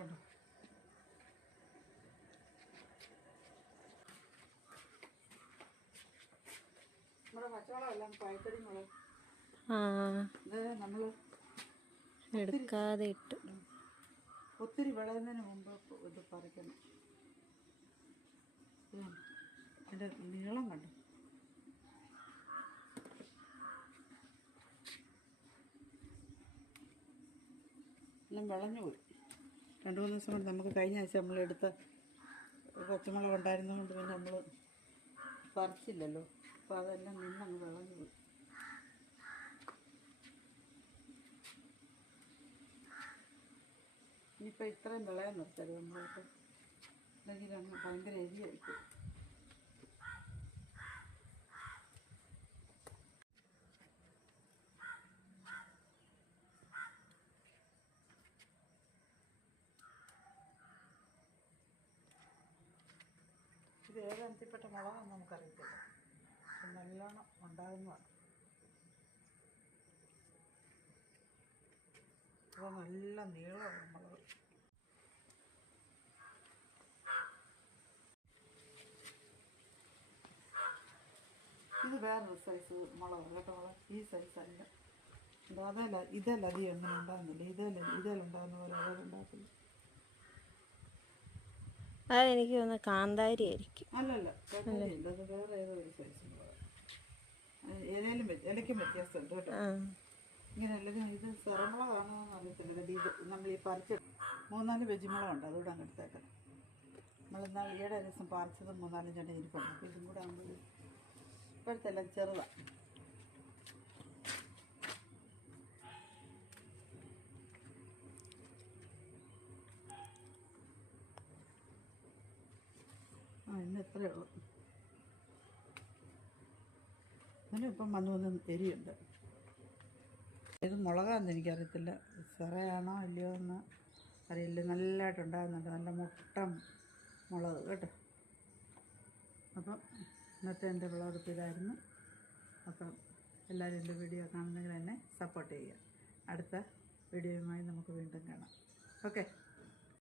കേട്ടോ. നമ്മുടെ പച്ചവളം എല്ലാം പഴക്കടി മുളക് നമ്മൾ എടുക്കാതെ ഇട്ട് ഒത്തിരി വിളയുന്നതിന് മുമ്പ് ഇത് പറിക്കണം. അതിൻ്റെ നീളം കണ്ടു. എല്ലാം വിളഞ്ഞു പോയി. 2-3 ദിവസം കൊണ്ട് നമുക്ക് കഴിഞ്ഞ ആഴ്ച നമ്മളെടുത്ത പച്ചമുളക് ഉണ്ടായിരുന്നതുകൊണ്ട് പിന്നെ നമ്മൾ പറിച്ചില്ലല്ലോ. അപ്പോൾ അതെല്ലാം നിന്നങ്ങ് വിളഞ്ഞു പോയി. ഇനിയിപ്പോൾ ഇത്രയും വിളയാൻ നിർത്തരുത് നമ്മൾക്ക്, അല്ലെങ്കിൽ അങ്ങ് ഭയങ്കര എരിയായിരിക്കും. ഇത് ഏതനത്തിൽപ്പെട്ട മുളകാണെന്ന് നമുക്കറിയത്തില്ല. നല്ലോണം ഉണ്ടാകുന്നതാണ്. അപ്പോൾ നല്ല നീളമുള്ള മുളക്. ഇത് വേറൊരു സൈസ് മുളക് കേട്ടോ. ഈ സൈസല്ല. ഇതല്ല അധികം അങ്ങനെ ഉണ്ടാകുന്നില്ല. ഇതേലുണ്ടാകുന്ന പോലെ അതേലുണ്ടാകത്തില്ല. അതെനിക്ക് തോന്നുന്നു കാന്താരി ആയിരിക്കും. അല്ലല്ല, കാന്താരിയല്ല. അത് വേറെ ഏതോ ഒരു സൈസ് മുളക്. ഏതായാലും ഇടയ്ക്കും വ്യത്യാസമുണ്ട് കേട്ടോ. ഇങ്ങനെ അല്ലെങ്കിൽ ഇത് സെറമുളകാണോ എന്ന് അറിയത്തില്ല. ഇത് നമ്മൾ ഈ പറിച്ച് 3-4 വെജിമുളകുണ്ട്. അതുകൂടെ അങ്ങ് എടുത്തേക്കാം. നമ്മളിന്നാൾ ഈയിടെ ദിവസം പറിച്ചത് 3-4 ഇരിപ്പുണ്ട്. അപ്പോൾ ഇതും കൂടെ ആകുമ്പോൾ ഇപ്പോഴത്തെ എല്ലാം ചെറുതാണ്. ഇന്ന് എത്രയേ ഉള്ളൂ. അങ്ങനെ ഇപ്പം വന്ന് എരിയുണ്ട്. ഇത് മുളകാണെന്ന് എനിക്കറിയത്തില്ല. സെറയാണോ അല്ലയോ എന്ന് അറിയില്ല. നല്ലതായിട്ടുണ്ടാകുന്നുണ്ട്. നല്ല മുട്ട മുളക് കേട്ടോ. അപ്പം ഇന്നത്തെ എൻ്റെ വിളവെടുപ്പ് ഇതായിരുന്നു. അപ്പം എല്ലാവരും എൻ്റെ വീഡിയോ കാണുന്നെങ്കിൽ എന്നെ സപ്പോർട്ട് ചെയ്യുക. അടുത്ത വീഡിയോയുമായി നമുക്ക് വീണ്ടും കാണാം. ഓക്കെ.